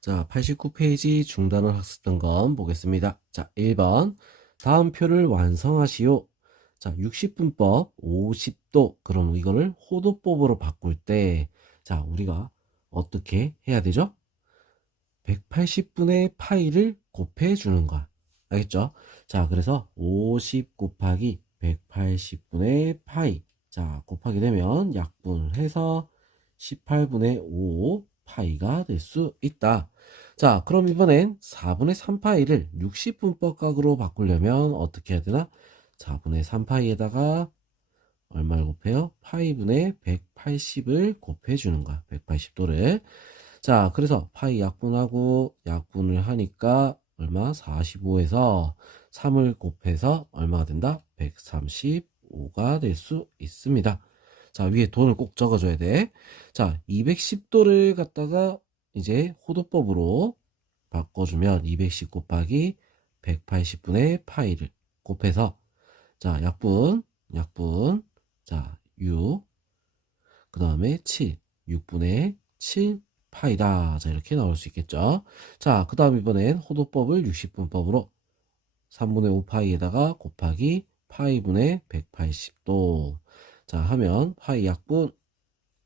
자, 89페이지 중단을 학습 건 보겠습니다. 자, 1번. 다음 표를 완성하시오. 자, 60분법 50도. 그럼 이거를 호도법으로 바꿀 때, 자, 우리가 어떻게 해야 되죠? 180분의 파이를 곱해 주는 거야. 알겠죠? 자, 그래서 50 곱하기 180분의 파이. 자, 곱하게 되면 약분을 해서 18분의 5 파이가 될 수 있다. 자, 그럼 이번엔 4분의 3파이를 60분법 각으로 바꾸려면 어떻게 해야 되나? 4분의 3파이에다가 얼마를 곱해요? 파이분의 180을 곱해 주는 거야. 180도를. 자, 그래서 파이 약분하고 약분을 하니까 얼마? 45에서 3을 곱해서 얼마가 된다? 135가 될 수 있습니다. 자, 위에 돈을 꼭 적어줘야 돼. 자, 210도를 갖다가 이제 호도법으로 바꿔주면 210 곱하기 180분의 파이를 곱해서 자, 약분, 자, 6, 그 다음에 7, 6분의 7 파이다. 자, 이렇게 나올 수 있겠죠. 자, 그 다음 이번엔 호도법을 60분법으로 3분의 5 파이에다가 곱하기 파이분의 180도. 자, 하면 파이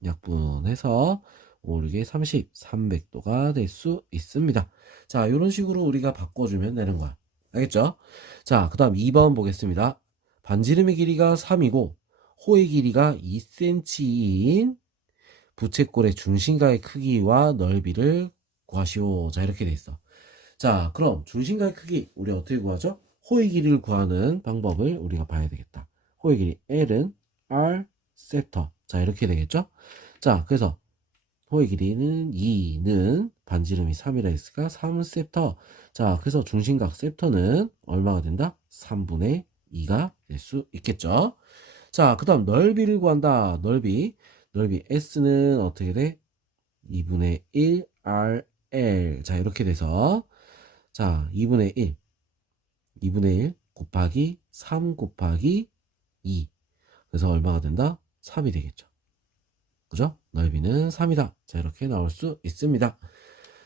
약분해서 5, 6에 30, 300도가 될 수 있습니다. 자, 이런 식으로 우리가 바꿔주면 되는 거야. 알겠죠? 자, 그 다음 2번 보겠습니다. 반지름의 길이가 3이고 호의 길이가 2cm인 부채꼴의 중심가의 크기와 넓이를 구하시오. 자, 이렇게 돼 있어. 자, 그럼 중심가의 크기 우리 어떻게 구하죠? 호의 길이를 구하는 방법을 우리가 봐야 되겠다. 호의 길이 L은 R 세터. 자, 이렇게 되겠죠? 자, 그래서 호의 길이는 2는 반지름이 3이라 했으니까 3세터. 자, 그래서 중심각 세터는 얼마가 된다? 3분의 2가 될 수 있겠죠? 자, 그 다음 넓이를 구한다. 넓이 S는 어떻게 돼? 2분의 1 RL. 자, 이렇게 돼서 자, 2분의 1 곱하기 3 곱하기 2. 그래서 얼마가 된다? 3이 되겠죠. 그죠? 넓이는 3이다. 자, 이렇게 나올 수 있습니다.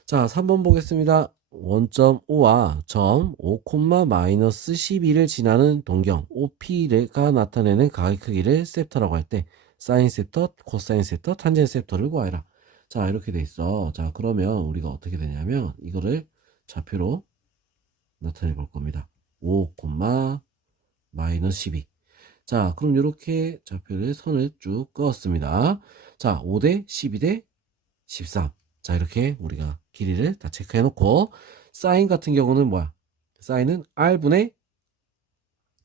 자, 3번 보겠습니다. 원점 O와 점 5, 마이너스 12를 지나는 동경 OP가 나타내는 각의 크기를 셉터라고 할 때 사인 셉터, 코사인 셉터, 탄젠 셉터를 구하라. 자, 이렇게 돼 있어. 자, 그러면 우리가 어떻게 되냐면 이거를 좌표로 나타내 볼 겁니다. 5, 마이너스 12. 자, 그럼 이렇게 좌표를 선을 쭉 그었습니다. 자, 5대 12대 13. 자, 이렇게 우리가 길이를 다 체크해 놓고 사인 같은 경우는 뭐야? 사인은 R분의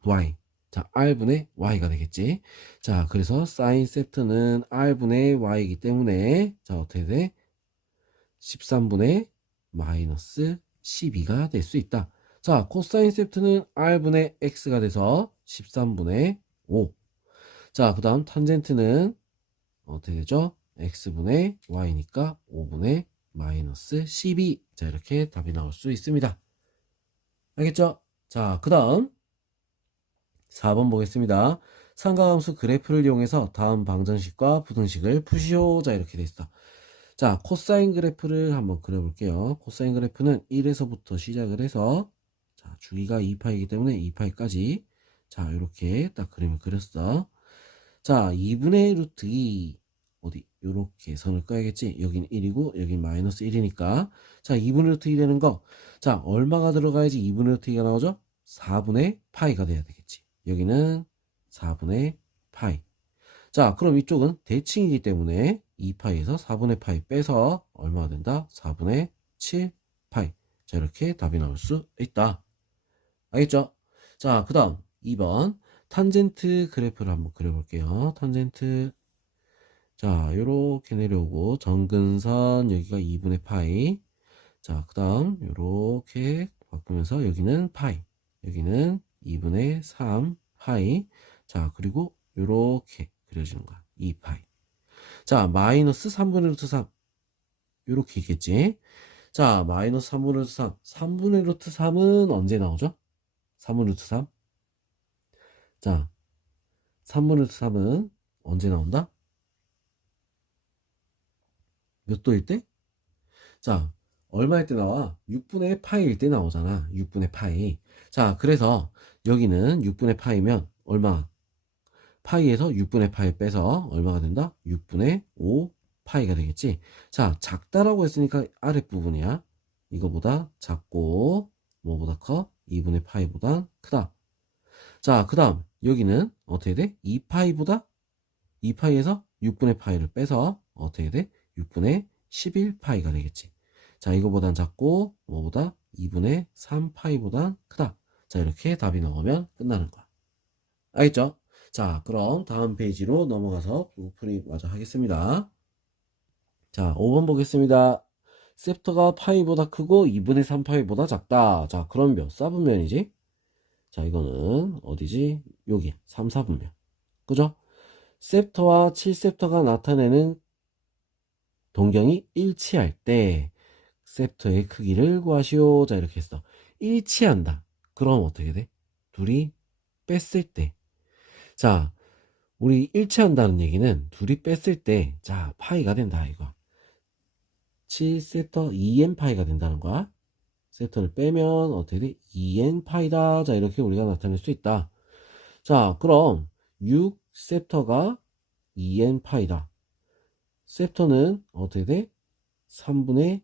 Y. 자, R분의 Y가 되겠지. 자, 그래서 사인 세트는 R분의 Y이기 때문에 자, 어떻게 돼? 13분의 마이너스 12가 될 수 있다. 자, 코사인 세트는 R분의 X가 돼서 13분의 5. 자, 그 다음 탄젠트는 어떻게 되죠? X분의 Y니까 5분의 마이너스 12. 자, 이렇게 답이 나올 수 있습니다. 알겠죠? 자, 그 다음 4번 보겠습니다. 삼각함수 그래프를 이용해서 다음 방정식과 부등식을 푸시오. 자, 이렇게 돼 있어. 자, 코사인 그래프를 한번 그려볼게요. 코사인 그래프는 1에서부터 시작을 해서 자, 주기가 2파이기 때문에 2파이까지 자, 이렇게 딱 그림을 그렸어. 자, 2분의 루트 2 어디 요렇게 선을 꺼야겠지. 여긴 1이고 여긴 마이너스 1이니까 자, 2분의 루트 2 되는 거. 자, 얼마가 들어가야지 2분의 루트 2가 나오죠? 4분의 파이가 돼야 되겠지. 여기는 4분의 파이. 자, 그럼 이쪽은 대칭이기 때문에 2파이에서 4분의 파이 빼서 얼마가 된다? 4분의 7 파이. 자, 이렇게 답이 나올 수 있다. 알겠죠? 자, 그 다음 2번 탄젠트 그래프를 한번 그려볼게요. 탄젠트. 자, 요렇게 내려오고 정근선 여기가 2분의 파이. 자, 그 다음 요렇게 바꾸면서 여기는 파이. 여기는 2분의 3 파이. 자, 그리고 요렇게 그려주는 거야. 2파이. 자, 마이너스 3분의 루트 3. 요렇게 있겠지. 자, 마이너스 3분의 루트 3. 3분의 루트 3은 언제 나오죠? 3분의 루트 3. 자, 3분의 루트 3은 언제 나온다? 몇 도일 때? 자, 얼마일 때 나와? 6분의 파이일 때 나오잖아. 6분의 파이. 자, 그래서 여기는 6분의 파이면 얼마? 파이에서 6분의 파이 빼서 얼마가 된다? 6분의 5 파이가 되겠지. 자, 작다라고 했으니까 아랫부분이야. 이거보다 작고 뭐보다 커? 2분의 파이보다 크다. 자, 그 다음 여기는 어떻게 돼? 2파이보다 2파이에서 6분의 파이를 빼서 어떻게 돼? 6분의 11파이가 되겠지. 자, 이거보단 작고 뭐보다 2분의 3파이보단 크다. 자, 이렇게 답이 나오면 끝나는 거야. 알겠죠? 자, 그럼 다음 페이지로 넘어가서 풀이 마저 하겠습니다. 자, 5번 보겠습니다. 셉터가 파이보다 크고 2분의 3파이보다 작다. 자, 그럼 몇 사분면이지? 자, 이거는 어디지? 여기 3, 4분면. 그죠? 셉터와 7셉터가 나타내는 동경이 일치할 때 셉터의 크기를 구하시오. 자, 이렇게 했어. 일치한다. 그럼 어떻게 돼? 둘이 뺐을 때. 자, 우리 일치한다는 얘기는 둘이 뺐을 때, 자, 파이가 된다, 이거. 7셉터 2n 파이가 된다는 거야. 셉터를 빼면 어떻게 돼? 2n 파이다. 자, 이렇게 우리가 나타낼 수 있다. 자, 그럼 6셉터가 2n 파이다. 셉터는 어떻게 돼? 3분의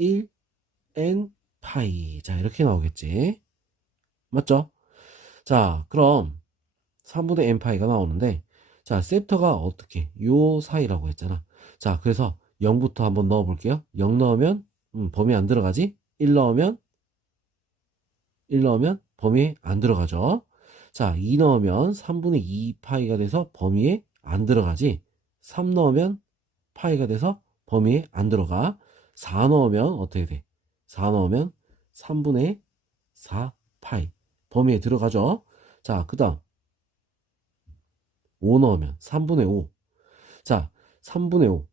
1n 파이. 자, 이렇게 나오겠지. 맞죠? 자, 그럼 3분의 n 파이가 나오는데, 자, 셉터가 어떻게? 요 사이라고 했잖아. 자, 그래서 0부터 한번 넣어 볼게요. 0 넣으면 범위 안 들어가지? 1 넣으면 범위에 안 들어가죠. 자, 2 넣으면 3분의 2 파이가 돼서 범위에 안 들어가지. 3 넣으면 파이가 돼서 범위에 안 들어가. 4 넣으면 어떻게 돼? 4 넣으면 3분의 4 파이 범위에 들어가죠. 자, 그 다음 5 넣으면 3분의 5. 자, 3분의 5.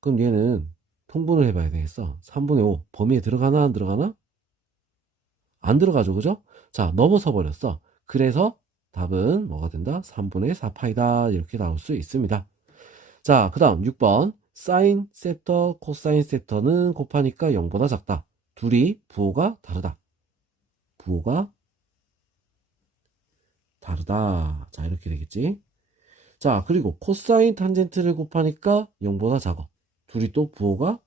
그럼 얘는 통분을 해봐야 되겠어. 3분의 5 범위에 들어가나 안 들어가나? 안 들어가죠. 그죠? 자, 넘어서 버렸어. 그래서 답은 뭐가 된다? 3분의 4파이다. 이렇게 나올 수 있습니다. 자, 그 다음 6번. 사인 셉터, 코사인 셉터는 곱하니까 0보다 작다. 둘이 부호가 다르다. 부호가 다르다. 자, 이렇게 되겠지. 자, 그리고 코사인 탄젠트를 곱하니까 0보다 작아. 둘이 또 부호가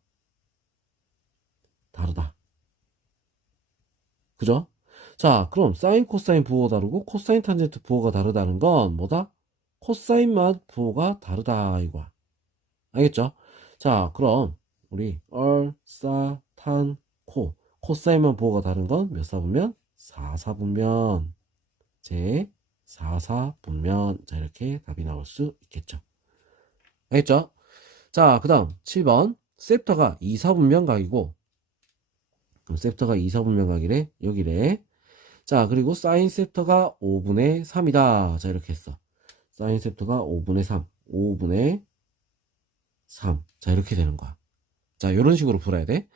다르다. 그죠? 자, 그럼 사인, 코사인 부호 다르고 코사인 탄젠트 부호가 다르다는 건 뭐다? 코사인만 부호가 다르다 이거야. 알겠죠? 자, 그럼 우리 얼, 사, 탄, 코사인만 부호가 다른 건 몇 사분면? 4사분면. 제 4사분면. 자, 이렇게 답이 나올 수 있겠죠. 알겠죠? 자, 그 다음 7번 셉터가 2사분면각이고, 그럼 셉터가 2사분면각이래. 여기래. 자, 그리고 사인 셉터가 5분의 3이다. 자, 이렇게 했어. 사인 셉터가 5분의 3. 5분의 3. 자, 이렇게 되는 거야. 자, 이런 식으로 풀어야 돼.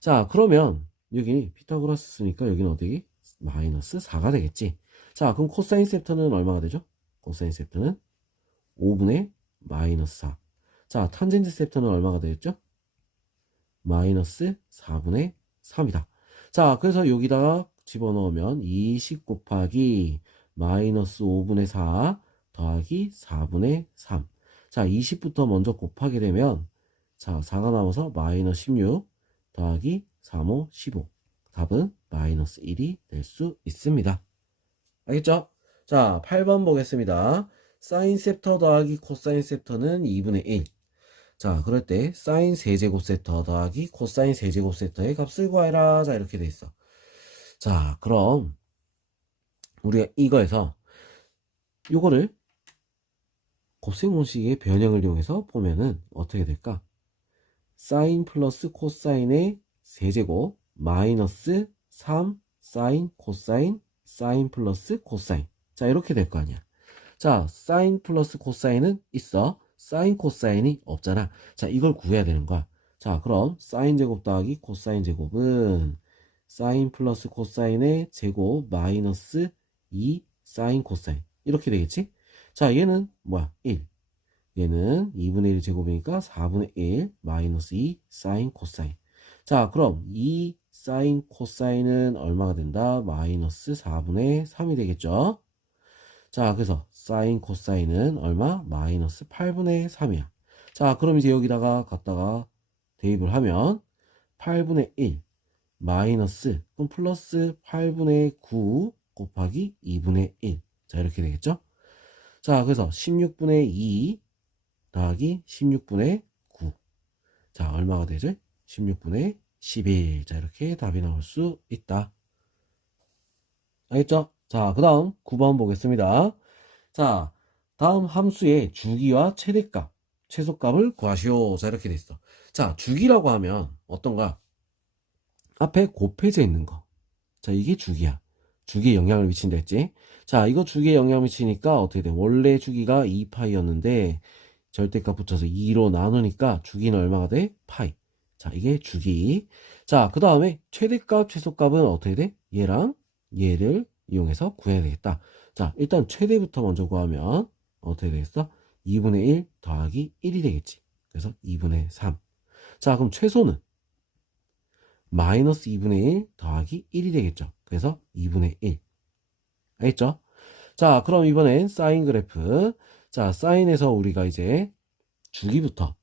자, 그러면 여기 피타고라스 쓰니까 여기는 어디? 마이너스 4가 되겠지. 자, 그럼 코사인 셉터는 얼마가 되죠? 코사인 셉터는 5분의 마이너스 4. 자, 탄젠트 셉터는 얼마가 되겠죠? 마이너스 4분의 3이다. 자, 그래서 여기다가 집어넣으면 20 곱하기 마이너스 5분의 4 더하기 4분의 3. 자, 20부터 먼저 곱하게 되면, 자, 4가 나와서 마이너스 16 더하기 3, 5, 15. 답은 마이너스 1이 될 수 있습니다. 알겠죠? 자, 8번 보겠습니다. 사인 셉터 더하기 코사인 셉터는 2분의 1. 자, 그럴 때 사인 세제곱 셉터 더하기 코사인 세제곱 셉터의 값을 구하라. 자, 이렇게 돼 있어. 자, 그럼 우리가 이거에서 요거를 곱셈 공식의 변형을 이용해서 보면은 어떻게 될까? 사인 플러스 코사인의 세제곱 마이너스 3 사인 코사인 사인 플러스 코사인. 자, 이렇게 될 거 아니야. 자, 사인 플러스 코사인은 있어. 사인 코사인이 없잖아. 자, 이걸 구해야 되는 거야. 자, 그럼 사인 제곱 더하기 코사인 제곱은 사인 플러스 코사인의 제곱 마이너스 2 사인 코사인. 이렇게 되겠지? 자, 얘는 뭐야? 1. 얘는 2분의 1 제곱이니까 4분의 1 마이너스 2 사인 코사인. 자, 그럼 이 사인 코사인은 얼마가 된다? 마이너스 4분의 3이 되겠죠? 자, 그래서 사인 코사인은 얼마? 마이너스 8분의 3이야. 자, 그럼 이제 여기다가 갖다가 대입을 하면 8분의 1 마이너스 그럼 플러스 8분의 9 곱하기 2분의 1. 자, 이렇게 되겠죠? 자, 그래서 16분의 2 더하기 16분의 9. 자, 얼마가 되죠? 16분의 11. 자, 이렇게 답이 나올 수 있다. 알겠죠? 자, 그 다음 9번 보겠습니다. 자, 다음 함수의 주기와 최대값, 최소값을 구하시오. 자, 이렇게 돼 있어. 자, 주기라고 하면 어떤가? 앞에 곱해져 있는 거. 자, 이게 주기야. 주기에 영향을 미친다 했지? 자, 이거 주기에 영향을 미치니까 어떻게 돼? 원래 주기가 2파이였는데 절대값 붙여서 2로 나누니까 주기는 얼마가 돼? 파이. 자, 이게 주기. 자, 그 다음에 최대값, 최소값은 어떻게 돼? 얘랑 얘를 이용해서 구해야 되겠다. 자, 일단 최대부터 먼저 구하면 어떻게 되겠어? 2분의 1 더하기 1이 되겠지. 그래서 2분의 3. 자, 그럼 최소는 마이너스 2분의 1 더하기 1이 되겠죠. 그래서 2분의 1. 알겠죠? 자, 그럼 이번엔 사인 그래프. 자, 사인에서 우리가 이제 주기부터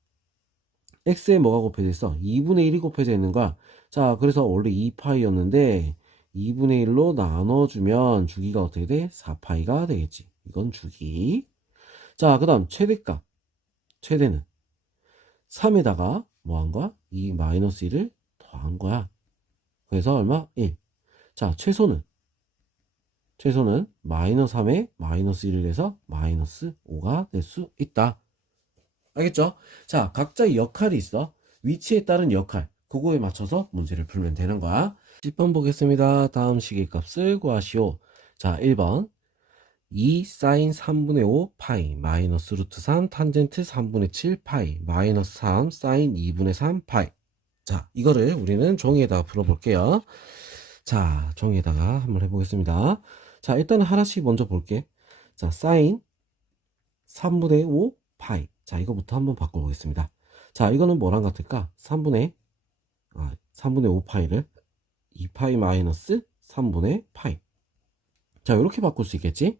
x에 뭐가 곱해져 있어? 2분의 1이 곱해져 있는 거야. 자, 그래서 원래 2파이였는데 2분의 1로 나눠주면 주기가 어떻게 돼? 4파이가 되겠지. 이건 주기. 자, 그 다음 최대값. 최대는 3에다가 뭐 한 거야? 이 마이너스 1을 더한 거야. 그래서 얼마? 1. 자, 최소는 마이너스 3에 마이너스 1을 해서 마이너스 5가 될 수 있다. 알겠죠? 자, 각자의 역할이 있어. 위치에 따른 역할. 그거에 맞춰서 문제를 풀면 되는 거야. 10번 보겠습니다. 다음 시계값을 구하시오. 자, 1번. 2 사인 3분의 5 파이 마이너스 루트 3 탄젠트 3분의 7 파이 마이너스 3 사인 2분의 3 파이. 자, 이거를 우리는 종이에다가 풀어볼게요. 자, 종이에다가 한번 해보겠습니다. 자, 일단은 하나씩 먼저 볼게. 자, 사인 3분의 5 파이. 자, 이거부터 한번 바꿔보겠습니다. 자, 이거는 뭐랑 같을까? 3분의 5 파이를 2파이 마이너스 3분의 파이. 자, 이렇게 바꿀 수 있겠지?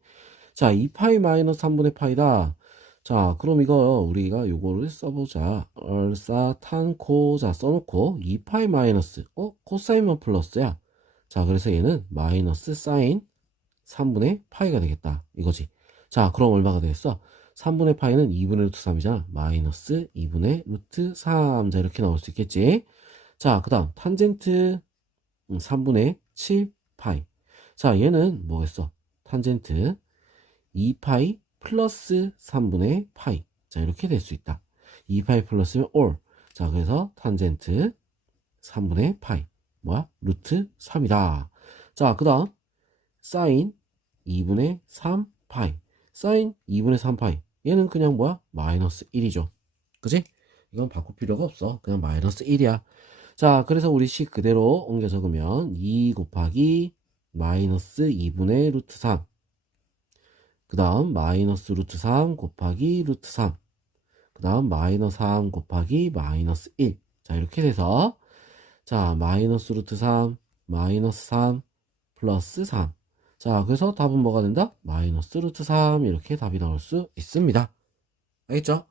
자, 2파이 마이너스 3분의 파이다. 자, 그럼 이거 우리가 요거를 써보자. 얼싸 탄코. 자, 써놓고 2파이 마이너스 코사인만 플러스야. 자, 그래서 얘는 마이너스 사인 3분의 파이가 되겠다. 이거지. 자, 그럼 얼마가 되겠어? 3분의 파이는 2분의 루트 3이잖아. 마이너스 2분의 루트 3. 자, 이렇게 나올 수 있겠지. 자, 그 다음 탄젠트 3분의 7 파이. 자, 얘는 뭐겠어? 탄젠트 2파이 플러스 3분의 파이. 자, 이렇게 될 수 있다. 2파이 플러스면 all. 자, 그래서 탄젠트 3분의 파이. 뭐야? 루트 3이다. 자, 그 다음 사인 2분의 3 파이. 사인 2분의 3 파이. 얘는 그냥 뭐야? 마이너스 1이죠. 그지? 이건 바꿀 필요가 없어. 그냥 마이너스 1이야. 자, 그래서 우리 식 그대로 옮겨 적으면 2 곱하기 마이너스 2분의 루트 3. 그 다음 마이너스 루트 3 곱하기 루트 3. 그 다음 마이너스 3 곱하기 마이너스 1. 자, 이렇게 돼서 자, 마이너스 루트 3, 마이너스 3, 플러스 3. 자, 그래서 답은 뭐가 된다? 마이너스 루트 3 이렇게 답이 나올 수 있습니다. 알겠죠?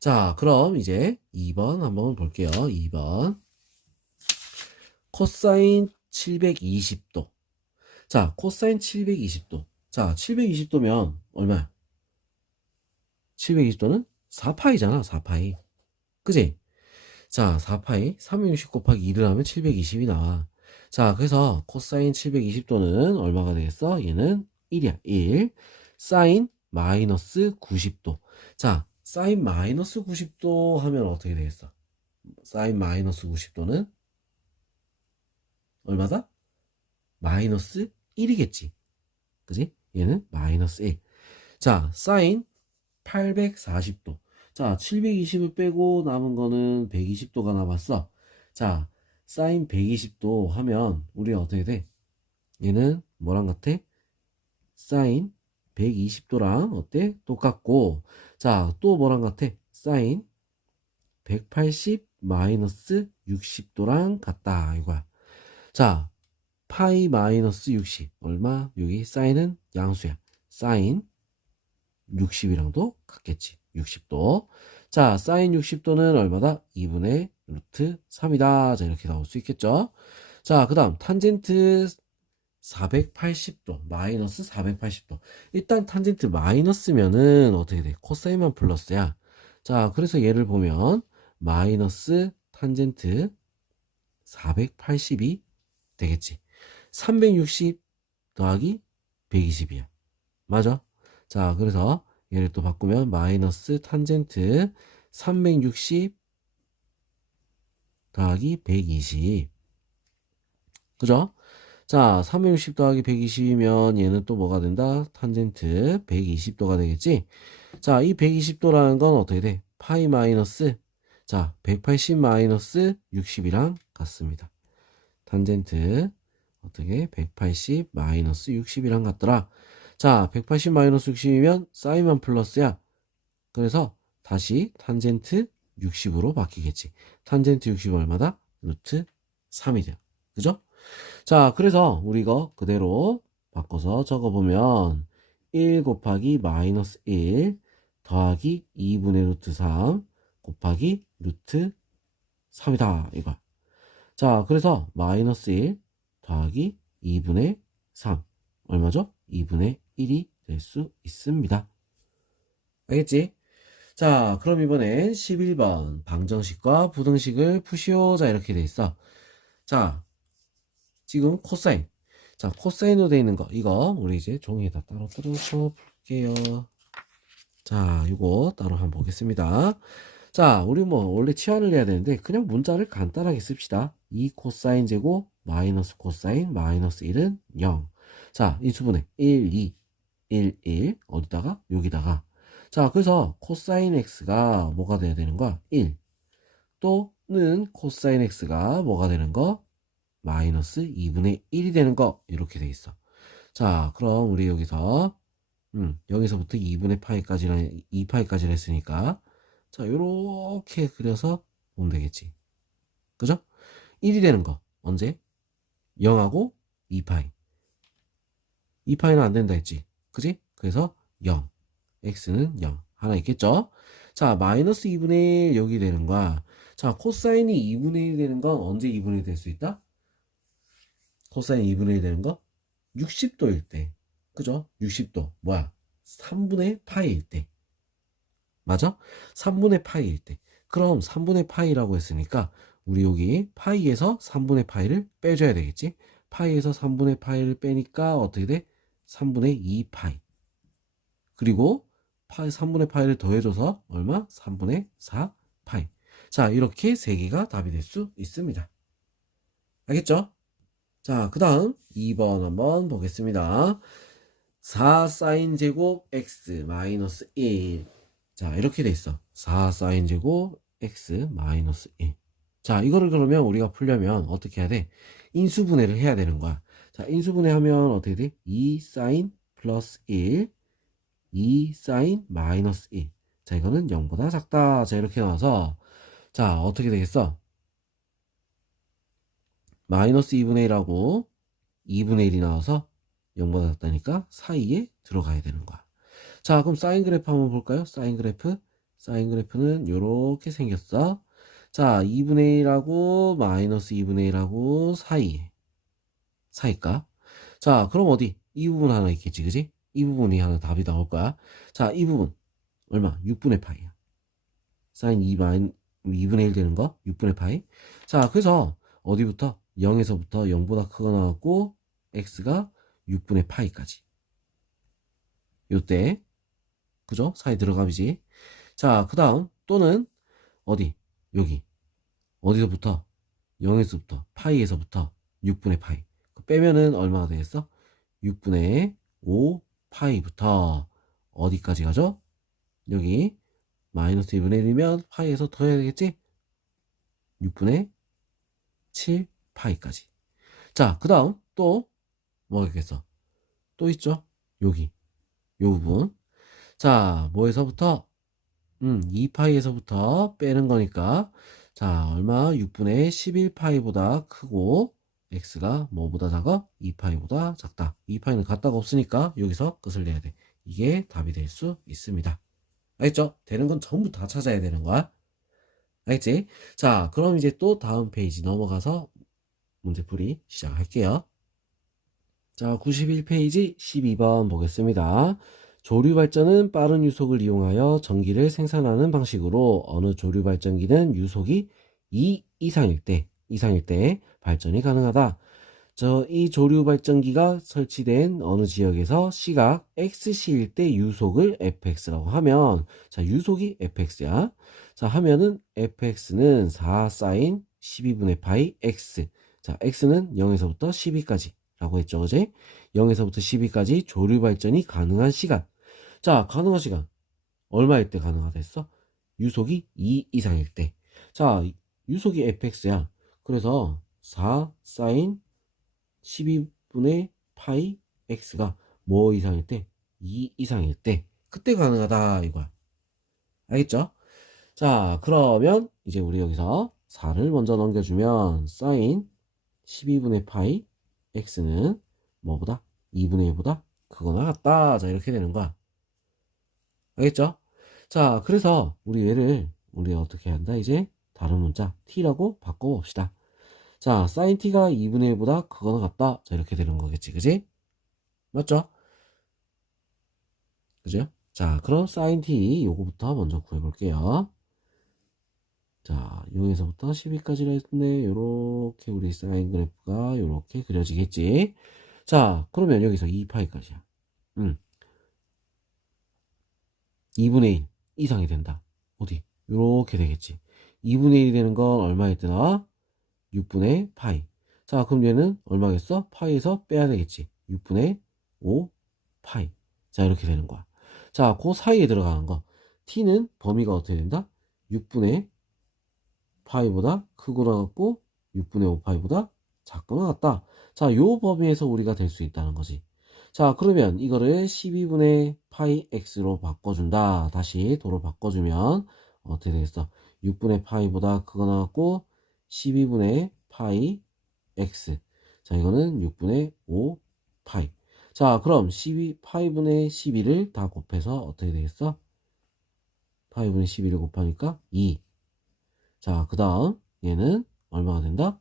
자, 그럼 이제 2번 한번 볼게요. 2번 코사인 720도. 자, 코사인 720도. 자, 720도면 얼마야? 720도는 4파이잖아, 4파이. 그지? 자, 4파이 360 곱하기 2를 하면 720이 나와. 자, 그래서 코사인 720도는 얼마가 되겠어? 얘는 1이야. 1. 사인 마이너스 90도. 자, 사인 마이너스 90도 하면 어떻게 되겠어? 사인 마이너스 90도는 얼마다? 마이너스 1이겠지. 그지? 얘는 마이너스 1. 자, 사인 840도. 자, 720을 빼고 남은 거는 120도가 남았어. 자, 사인 120도 하면 우리 어떻게 돼? 얘는 뭐랑 같아? 사인 120도랑 어때? 똑같고. 자, 또 뭐랑 같아? 사인 180 마이너스 60도랑 같다 이거야. 자, 파이 마이너스 60 얼마? 여기 사인은 양수야. 사인 60이랑도 같겠지. 60도. 자, 사인 60도는 얼마다? 2분의 루트 3이다. 자, 이렇게 나올 수 있겠죠. 자, 그 다음 탄젠트 480도 마이너스 480도. 일단 탄젠트 마이너스면은 어떻게 돼? 코사인만 플러스야. 자, 그래서 얘를 보면 마이너스 탄젠트 480이 되겠지. 360 더하기 120이야. 맞아? 자, 그래서 얘를 또 바꾸면 마이너스 탄젠트 360 더하기 120. 그죠? 자, 360 더하기 120이면 얘는 또 뭐가 된다? 탄젠트 120도가 되겠지? 자, 이 120도라는 건 어떻게 돼? 파이 마이너스, 자, 180 마이너스 60이랑 같습니다. 탄젠트, 어떻게? 180 마이너스 60이랑 같더라. 자, 180 마이너스 60이면 사인만 플러스야. 그래서 다시 탄젠트 60으로 바뀌겠지. 탄젠트 60 얼마다? 루트 3이 돼요. 그죠? 자, 그래서 우리 이거 그대로 바꿔서 적어보면 1 곱하기 마이너스 1 더하기 2분의 루트 3 곱하기 루트 3이다. 이거. 자, 그래서 마이너스 1 더하기 2분의 3 얼마죠? 2분의 1이 될 수 있습니다. 알겠지? 자, 그럼 이번엔 11번 방정식과 부등식을 푸시오. 자, 이렇게 돼 있어. 자, 지금 코사인. 자, 코사인으로 돼 있는 거 이거 우리 이제 종이에다 따로 뜯어서 볼게요. 자, 이거 따로 한번 보겠습니다. 자, 우리 뭐 원래 치환을 해야 되는데 그냥 문자를 간단하게 씁시다. 2 코사인 제곱 마이너스 코사인 마이너스 1은 0. 자, 인수분해 1, 2, 1, 1 어디다가? 여기다가. 자, 그래서 코사인 x가 뭐가 돼야 되는 거야? 1. 또는 코사인 x가 뭐가 되는 거? 마이너스 2분의 1이 되는 거 이렇게 돼 있어. 자, 그럼 우리 여기서 여기서부터 2분의 파이까지는 2파이까지를 했으니까 자, 요렇게 그려서 보면 되겠지. 그죠? 1이 되는 거 언제? 0하고 2파이. 2파이는 안 된다 했지. 그지? 그래서 0. x는 0. 하나 있겠죠? 자, 마이너스 2분의 1 여기 되는 거야. 자, 코사인이 2분의 1 되는 건 언제 2분의 1 될 수 있다? 코사인 2분의 1 되는 거? 60도일 때. 그죠? 60도. 뭐야? 3분의 파이일 때. 맞아? 3분의 파이일 때. 그럼 3분의 파이라고 했으니까 우리 여기 파이에서 3분의 파이를 빼줘야 되겠지? 파이에서 3분의 파이를 빼니까 어떻게 돼? 3분의 2파이. 그리고 3분의 파이를 더해줘서 얼마? 3분의 4파이. 자, 이렇게 3개가 답이 될 수 있습니다. 알겠죠? 자, 그 다음 2번 한번 보겠습니다. 4 사인 제곱 x 마이너스 1. 자, 이렇게 돼 있어. 4 사인 제곱 x 마이너스 1. 자, 이거를 그러면 우리가 풀려면 어떻게 해야 돼? 인수분해를 해야 되는 거야. 자, 인수분해하면 어떻게 돼? 2 사인 플러스 1, 2 사인 마이너스 1. 자, 이거는 0보다 작다. 자, 이렇게 나와서 자, 어떻게 되겠어? 마이너스 2분의 1하고 2분의 1이 나와서 0보다 작다니까 사이에 들어가야 되는 거야. 자, 그럼 사인 그래프 한번 볼까요? 사인 그래프. 사인 그래프는 요렇게 생겼어. 자, 2분의 1하고 마이너스 2분의 1하고 사이에. 사이가. 자, 그럼 어디? 이 부분 하나 있겠지, 그지? 이 부분이 하나 답이 나올 거야. 자, 이 부분. 얼마? 6분의 파이야. 사인 2분의 1 되는 거? 6분의 파이. 자, 그래서 어디부터? 0에서부터 0보다 크거 나왔고, x가 6분의 파이까지. 요때. 그죠? 사이 들어가비지. 자, 그 다음 또는 어디? 여기. 어디서부터? 0에서부터 파이에서부터 6분의 파이. 빼면은 얼마가 되겠어? 6분의 5 파이부터 어디까지 가죠? 여기 마이너스 2분의 1이면 파이에서 더해야 되겠지? 6분의 7 파이까지. 자, 그 다음 또 뭐가 있겠어? 또 있죠? 여기 요 부분. 자, 뭐에서부터? 2파이에서부터 빼는 거니까 자, 얼마? 6분의 11파이보다 크고 x가 뭐보다 작아? 2파이보다 작다. 2파이는 같다가 없으니까 여기서 끝을 내야 돼. 이게 답이 될 수 있습니다. 알겠죠? 되는 건 전부 다 찾아야 되는 거야. 알겠지? 자, 그럼 이제 또 다음 페이지 넘어가서 문제풀이 시작할게요. 자, 91페이지 12번 보겠습니다. 조류 발전은 빠른 유속을 이용하여 전기를 생산하는 방식으로 어느 조류 발전기는 유속이 2 이상일 때 발전이 가능하다. 이 조류 발전기가 설치된 어느 지역에서 시각 xc일 때 유속을 fx라고 하면, 자, 유속이 fx야. 자, 하면은 fx는 4 사인 12분의 파이 x. 자, x는 0에서부터 12까지 라고 했죠, 어제? 0에서부터 12까지 조류 발전이 가능한 시간. 자, 가능한 시간. 얼마일 때 가능하다 했어? 유속이 2 이상일 때. 자, 유속이 fx야. 그래서 4 사인 12분의 파이 x가 뭐 이상일 때? 2 이상일 때. 그때 가능하다 이거야. 알겠죠? 자, 그러면 이제 우리 여기서 4를 먼저 넘겨주면 사인 12분의 파이 x는 뭐보다? 2분의 1보다 크거나 같다. 자, 이렇게 되는 거야. 알겠죠? 자, 그래서 우리 어떻게 한다? 이제 다른 문자 t라고 바꿔봅시다. 자, sin t가 2분의 1보다 크거나 같다. 자, 이렇게 되는 거겠지. 그지? 맞죠? 그죠? 자, 그럼 sin t 요거부터 먼저 구해볼게요. 자, 0에서부터 12까지라 했는데 요렇게 우리 사인 그래프가 요렇게 그려지겠지. 자, 그러면 여기서 2파이까지야. 2분의 1 이상이 된다. 어디? 요렇게 되겠지. 2분의 1이 되는 건 얼마일 때나? 6분의 파이. 자, 그럼 얘는 얼마겠어? 파이에서 빼야 되겠지. 6분의 5 파이. 자, 이렇게 되는 거야. 자, 그 사이에 들어가는 거. t는 범위가 어떻게 된다? 6분의 파이보다 크거나 같고 6분의 5 파이보다 작거나 같다. 자, 요 범위에서 우리가 될 수 있다는 거지. 자, 그러면 이거를 12분의 파이 x로 바꿔준다. 다시 도로 바꿔주면 어떻게 되겠어? 6분의 파이보다 크거나 같고 12분의 파이 x. 자, 이거는 6분의 5 파이. 자, 그럼 파이분의 12를 다 곱해서 어떻게 되겠어? 파이분의 12를 곱하니까 2. 자, 그 다음 얘는 얼마가 된다?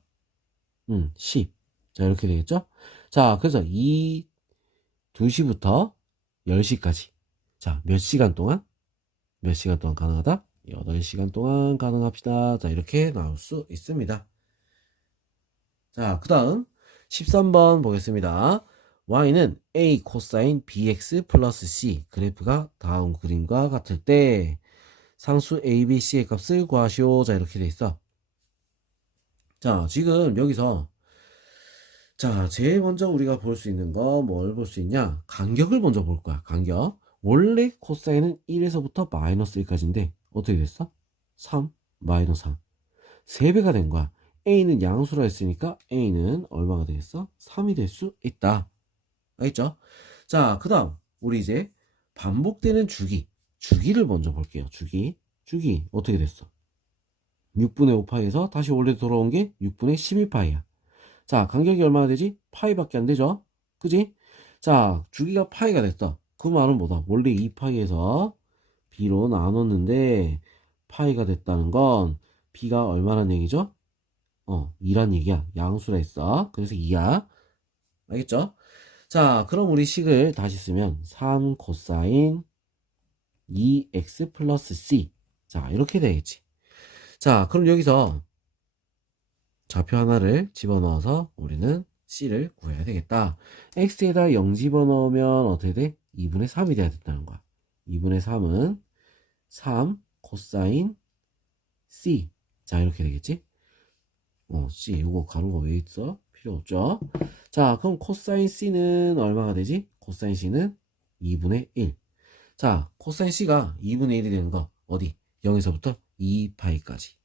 10. 자, 이렇게 되겠죠? 자, 그래서 2시부터 10시까지. 자, 몇 시간 동안? 몇 시간 동안 가능하다? 8시간 동안 가능합시다. 자, 이렇게 나올 수 있습니다. 자, 그 다음 13번 보겠습니다. y는 a 코사인 bx 플러스 c 그래프가 다음 그림과 같을 때 상수 a, b, c의 값을 구하시오. 자, 이렇게 돼 있어. 자, 지금 여기서 자, 제일 먼저 우리가 볼 수 있는 거 뭘 볼 수 있냐? 간격을 먼저 볼 거야. 간격. 원래 코사인은 1에서부터 마이너스 1까지인데 어떻게 됐어? 3, 마이너스 3. 3배가 된 거야. a는 양수라 했으니까 a는 얼마가 되겠어? 3이 될 수 있다. 알겠죠? 자, 그 다음 우리 이제 반복되는 주기를 먼저 볼게요. 주기 어떻게 됐어? 6분의 5파이에서 다시 원래 돌아온 게 6분의 11파이야. 자, 간격이 얼마나 되지? 파이밖에 안 되죠? 그지? 자, 주기가 파이가 됐어. 그 말은 뭐다? 원래 2파이에서 b로 나눴는데 파이가 됐다는 건 b가 얼마란 얘기죠? 2란 얘기야. 양수라 했어. 그래서 2야. 알겠죠? 자, 그럼 우리 식을 다시 쓰면 3 코사인 2x 플러스 c. 자, 이렇게 되겠지. 자, 그럼 여기서 좌표 하나를 집어넣어서 우리는 c를 구해야 되겠다. x에다 0 집어넣으면 어떻게 돼? 2분의 3이 돼야 된다는 거야. 2분의 3은 3 코사인 c. 자, 이렇게 되겠지? c. 이거 가로가 왜 있어? 필요 없죠? 자, 그럼 코사인 c는 얼마가 되지? 코사인 c는 2분의 1. 자, 코사인 c가 2분의 1이 되는 거 어디? 0에서부터 2파이까지.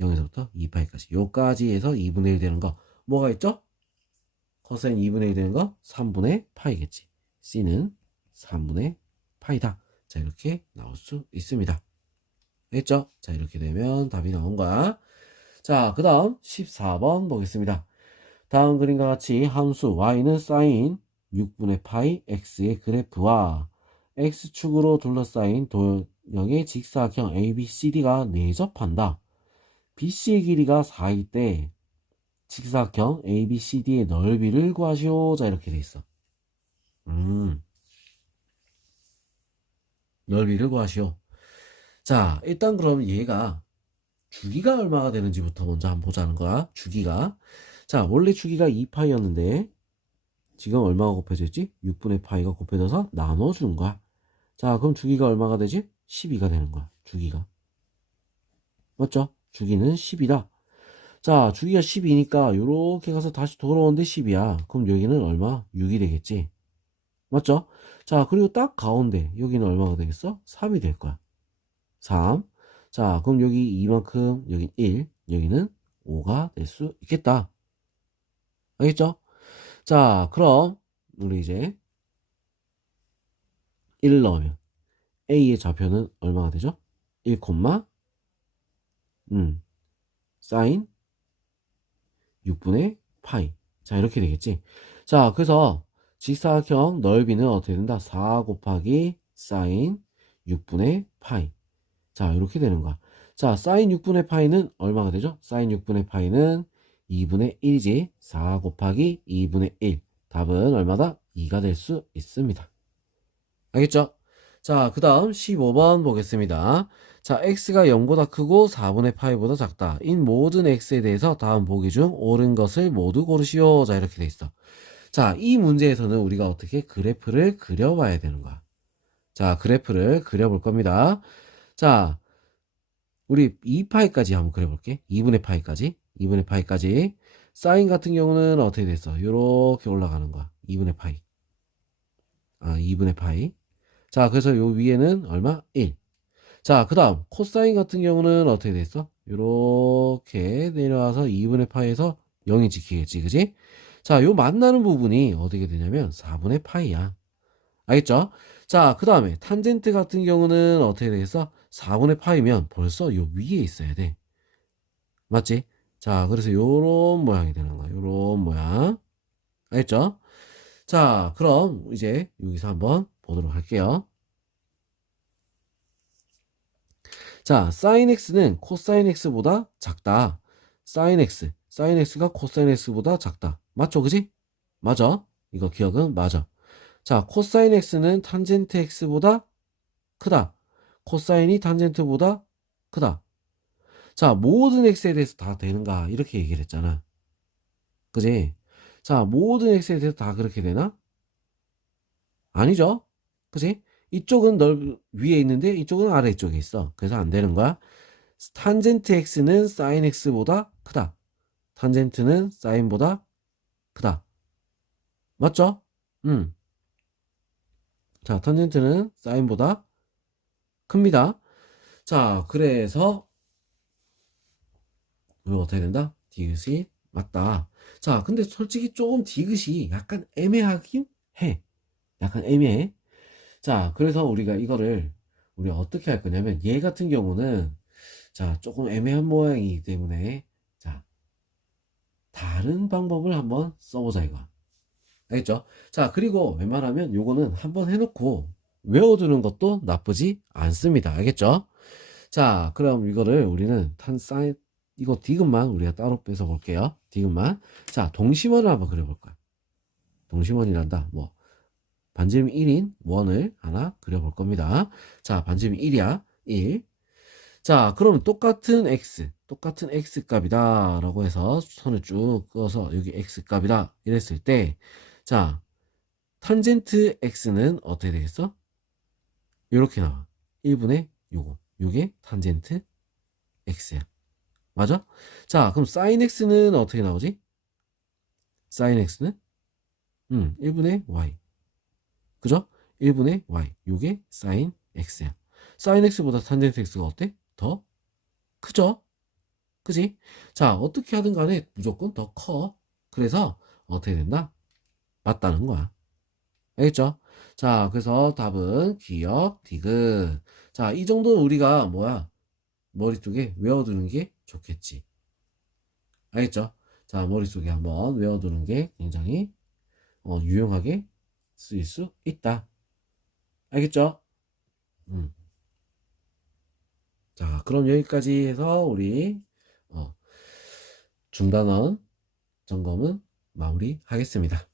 0에서부터 2파이까지. 요까지 해서 2분의 1 되는 거 뭐가 있죠? 코사인 2분의 1 되는 거 3분의 파이겠지. c는 3분의 파이다. 자, 이렇게 나올 수 있습니다. 했죠? 자, 이렇게 되면 답이 나온 거야. 자, 그 다음 14번 보겠습니다. 다음 그림과 같이 함수 y는 사인 6분의 파이 x의 그래프와 x축으로 둘러싸인 도형의 직사각형 ABCD가 내접한다. BC의 길이가 4일 때 직사각형 ABCD의 넓이를 구하시오. 자, 이렇게 돼 있어. 넓이를 구하시오. 자, 일단 그럼 얘가 주기가 얼마가 되는지부터 먼저 한번 보자는 거야. 주기가. 자, 원래 주기가 2파이였는데 지금 얼마가 곱해져 있지? 6분의 파이가 곱해져서 나눠주는 거야. 자, 그럼 주기가 얼마가 되지? 12가 되는 거야. 주기가. 맞죠? 주기는 10이다. 자, 주기가 10이니까 요렇게 가서 다시 돌아오는데 10이야. 그럼 여기는 얼마? 6이 되겠지. 맞죠? 자, 그리고 딱 가운데 여기는 얼마가 되겠어? 3이 될 거야. 3. 자, 그럼 여기 이만큼, 여기 1, 여기는 5가 될 수 있겠다. 알겠죠? 자, 그럼 우리 이제 1을 넣으면 A의 좌표는 얼마가 되죠? 1, 사인 6분의 파이. 자, 이렇게 되겠지. 자, 그래서 직사각형 넓이는 어떻게 된다? 4 곱하기 사인 6분의 파이. 자, 이렇게 되는 거야. 자, 사인 6분의 파이는 얼마가 되죠? 사인 6분의 파이는 2분의 1이지. 4 곱하기 2분의 1. 답은 얼마다? 2가 될 수 있습니다. 알겠죠? 자, 그 다음 15번 보겠습니다. 자, x가 0보다 크고 4분의 파이보다 작다. 인 모든 x에 대해서 다음 보기 중 옳은 것을 모두 고르시오. 자, 이렇게 돼 있어. 자, 이 문제에서는 우리가 어떻게 그래프를 그려봐야 되는 거야. 자, 그래프를 그려볼 겁니다. 자, 우리 2파이까지 한번 그려볼게. 2분의 파이까지. 2분의 파이까지. 사인 같은 경우는 어떻게 됐어? 요렇게 올라가는 거야. 2분의 파이. 2분의 파이. 자, 그래서 요 위에는 얼마? 1. 자, 그 다음 코사인 같은 경우는 어떻게 됐어? 요렇게 내려와서 2분의 파이에서 0이 지키겠지, 그지? 자, 요 만나는 부분이 어떻게 되냐면 4분의 파이야. 알겠죠? 자, 그 다음에 탄젠트 같은 경우는 어떻게 되겠어? 4분의 파이면 벌써 요 위에 있어야 돼. 맞지? 자, 그래서 요런 모양이 되는 거야. 요런 모양. 알겠죠? 자, 그럼 이제 여기서 한번 보도록 할게요. 자, sin x는 코사인 x보다 작다. sin x가 코사인 x보다 작다. 맞죠, 그지? 맞아. 이거 기억은 맞아. 자, 코사인 x는 탄젠트 x보다 크다. 코사인이 탄젠트보다 크다. 자, 모든 x에 대해서 다 되는가? 이렇게 얘기를 했잖아. 그지? 자, 모든 x에 대해서 다 그렇게 되나? 아니죠? 그지? 이쪽은 위에 있는데 이쪽은 아래쪽에 있어. 그래서 안 되는 거야. 탄젠트 x는 사인 x보다 크다. 탄젠트는 사인보다 크다. 맞죠? 자, 탄젠트는 사인보다 큽니다. 자, 그래서 이거 어떻게 된다? 디귿이 맞다. 자, 근데 솔직히 조금 디귿이 약간 애매하긴 해. 약간 애매해. 자, 그래서 우리가 이거를 우리 어떻게 할 거냐면 얘 같은 경우는 자, 조금 애매한 모양이기 때문에 자, 다른 방법을 한번 써보자 이거. 알겠죠? 자, 그리고 웬만하면 요거는 한번 해놓고 외워두는 것도 나쁘지 않습니다. 알겠죠? 자, 그럼 이거를 우리는 이거 디귿만 우리가 따로 빼서 볼게요. 디귿만. 자, 동심원을 한번 그려볼 거야. 동심원이란다. 뭐, 반지름 1인 원을 하나 그려볼 겁니다. 자, 반지름이 1이야. 1. 자, 그럼 똑같은 x 값이다 라고 해서 선을 쭉 그어서 여기 x 값이다 이랬을 때, 자, 탄젠트 x는 어떻게 되겠어? 이렇게 나와. 1분의 요게 탄젠트 x야. 맞아? 자, 그럼 sin x는 어떻게 나오지? sin x는 1분의 y. 그죠? 1분의 y. 요게 sin x야. sin x보다 탄젠트 x가 어때? 더 크죠? 그지? 자, 어떻게 하든 간에 무조건 더 커. 그래서 어떻게 된다? 맞다는 거야. 알겠죠? 자, 그래서 답은 기억, 디귿. 자, 이 정도는 우리가 뭐야? 머릿속에 외워두는 게 좋겠지. 알겠죠? 자, 머릿속에 한번 외워두는 게 굉장히 유용하게 쓰일 수 있다. 알겠죠? 음. 자, 그럼 여기까지 해서 우리 중단원 점검은 마무리하겠습니다.